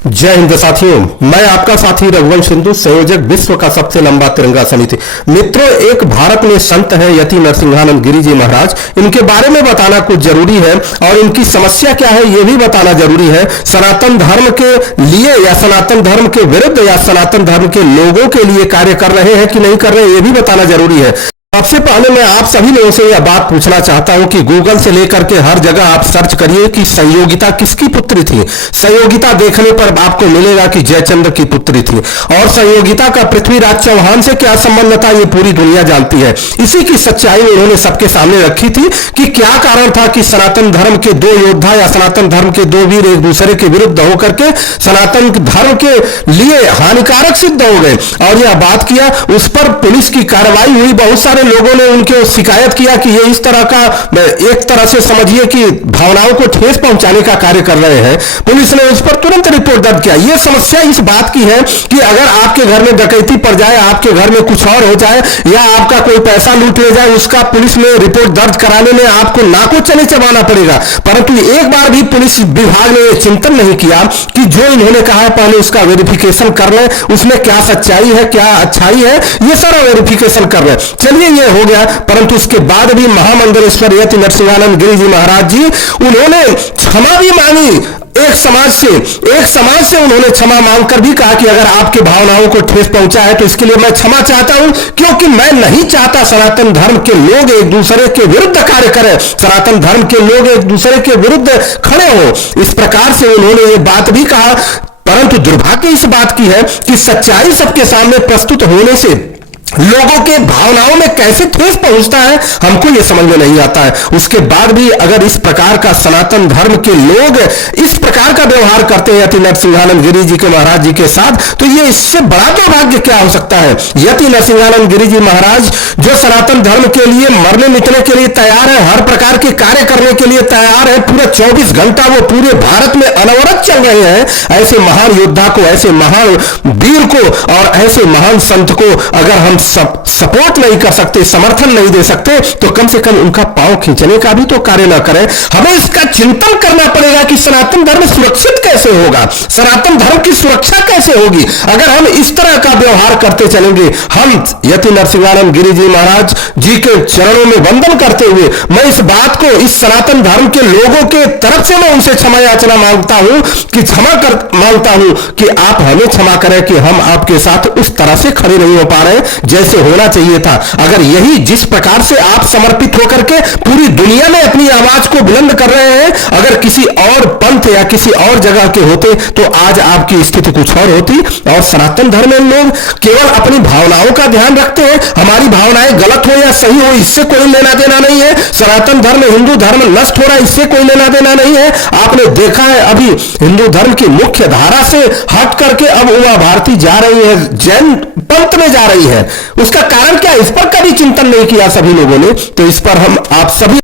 जय हिंद साथियों, मैं आपका साथी रघुवंश सिंधु, संयोजक विश्व का सबसे लंबा तिरंगा समिति। मित्रों, एक भारत में संत है यति नरसिंहानंद गिरी जी महाराज। इनके बारे में बताना कुछ जरूरी है और इनकी समस्या क्या है ये भी बताना जरूरी है। सनातन धर्म के लिए या सनातन धर्म के विरुद्ध या सनातन धर्म के लोगों के लिए कार्य कर रहे हैं कि नहीं कर रहे, ये भी बताना जरूरी है। सबसे पहले मैं आप सभी लोगों से यह बात पूछना चाहता हूं कि गूगल से लेकर के हर जगह आप सर्च करिए कि संयोगिता किसकी पुत्री थी। संयोगिता देखने पर आपको मिलेगा कि जयचंद्र की पुत्री थी। और संयोगिता का पृथ्वीराज चौहान से क्या संबंध था ये पूरी दुनिया जानती है। इसी की सच्चाई उन्होंने सबके सामने रखी थी कि क्या कारण था कि सनातन धर्म के दो योद्धा या सनातन धर्म के दो वीर एक दूसरे के विरुद्ध होकर के सनातन धर्म के लिए हानिकारक सिद्ध हो गए और यह बात किया। उस पर पुलिस की कार्रवाई हुई। बहुत सारे लोगों ने उनके शिकायत किया कि ये इस तरह का, एक तरह से समझिए कि भावनाओं को ठेस पहुंचाने का कार्य कर रहे हैं। पुलिस ने उस पर तुरंत रिपोर्ट दर्ज किया। ये समस्या इस बात की है कि अगर आपके घर में डकैती पड़ जाए, आपके घर में कुछ और हो जाए या आपका कोई पैसा लूट ले जाए, उसका पुलिस में रिपोर्ट दर्ज कराने में आपको नाकों चने चबाना पड़ेगा। परंतु एक बार भी पुलिस विभाग ने चिंतन नहीं किया कि जो इन्होंने कहा पहले उसका वेरिफिकेशन कर लें, उसमें क्या सच्चाई है क्या अच्छाई है, ये सारा वेरिफिकेशन कर लें। चलिए ये हो गया, परंतु उसके बाद भी महामंडलेश्वर यति नरसिंहानंद गिरी जी महाराज जी उन्होंने क्षमा भी मांगी। एक समाज से उन्होंने क्षमा मांगकर भी कहा कि अगर आपके भावनाओं को ठेस पहुंचा है तो इसके लिए मैं क्षमा चाहता हूं, क्योंकि मैं नहीं चाहता सनातन धर्म के लोग एक दूसरे के विरुद्ध कार्य करें, सनातन धर्म के लोग एक दूसरे के विरुद्ध खड़े हो। इस प्रकार से उन्होंने ये बात भी कहा। परंतु दुर्भाग्य इस बात की है कि सच्चाई सबके सामने प्रस्तुत होने से लोगों के भावनाओं में कैसे ठेस पहुंचता है हमको यह समझ में नहीं आता है। उसके बाद भी अगर इस प्रकार का सनातन धर्म के लोग इस प्रकार का व्यवहार करते हैं यति नरसिंहानंद गिरी जी के महाराज जी के साथ, तो ये इससे बड़ा दुर्भाग्य क्या हो सकता है। यति नरसिंहानंद गिरी जी महाराज जो सनातन धर्म के लिए मरने मिटने के लिए तैयार है, हर प्रकार के कार्य करने के लिए तैयार है, पूरा 24 घंटा वो पूरे भारत में अनवरत चल रहे हैं। ऐसे महान योद्धा को, ऐसे महान वीर को और ऐसे महान संत को अगर हम सपोर्ट नहीं कर सकते, समर्थन नहीं दे सकते, तो कम से कम उनका पांव खींचने का भी तो कार्य ना करें। हमें इसका चिंतन करना पड़ेगा कि सनातन धर्म सुरक्षित कैसे होगा, सनातन धर्म की सुरक्षा कैसे होगी अगर हम इस तरह का व्यवहार करते चलेंगे। हम यति नरसिंहानंद गिरी जी महाराज जी के चरणों में वंदन करते हुए मैं इस बात को, इस सनातन धर्म के लोगों के तरफ से मैं उनसे क्षमा याचना मांगता हूं कि आप हमें क्षमा करें कि हम आपके साथ उस तरह से खड़े नहीं हो पा रहे जैसे होना चाहिए था। अगर यही जिस प्रकार से आप समर्पित होकर के पूरी दुनिया में अपनी आवाज को बुलंद कर रहे हैं, अगर किसी और पंथ या किसी और जगह के होते तो आज आपकी स्थिति कुछ और होती। और सनातन धर्म में लोग केवल अपनी भावनाओं का ध्यान रखते हैं। हमारी भावनाएं गलत हो या सही हो इससे कोई लेना देना नहीं है। सनातन धर्म, हिंदू धर्म नष्ट हो रहा है इससे कोई लेना देना नहीं है। आपने देखा है अभी हिंदू धर्म की मुख्य धारा से हट करके अब उमा भारती जा रही है, जैन पंथ में जा रही है। उसका कारण क्या है, इस पर कभी चिंतन नहीं किया सभी लोगों ने। तो इस पर हम आप सभी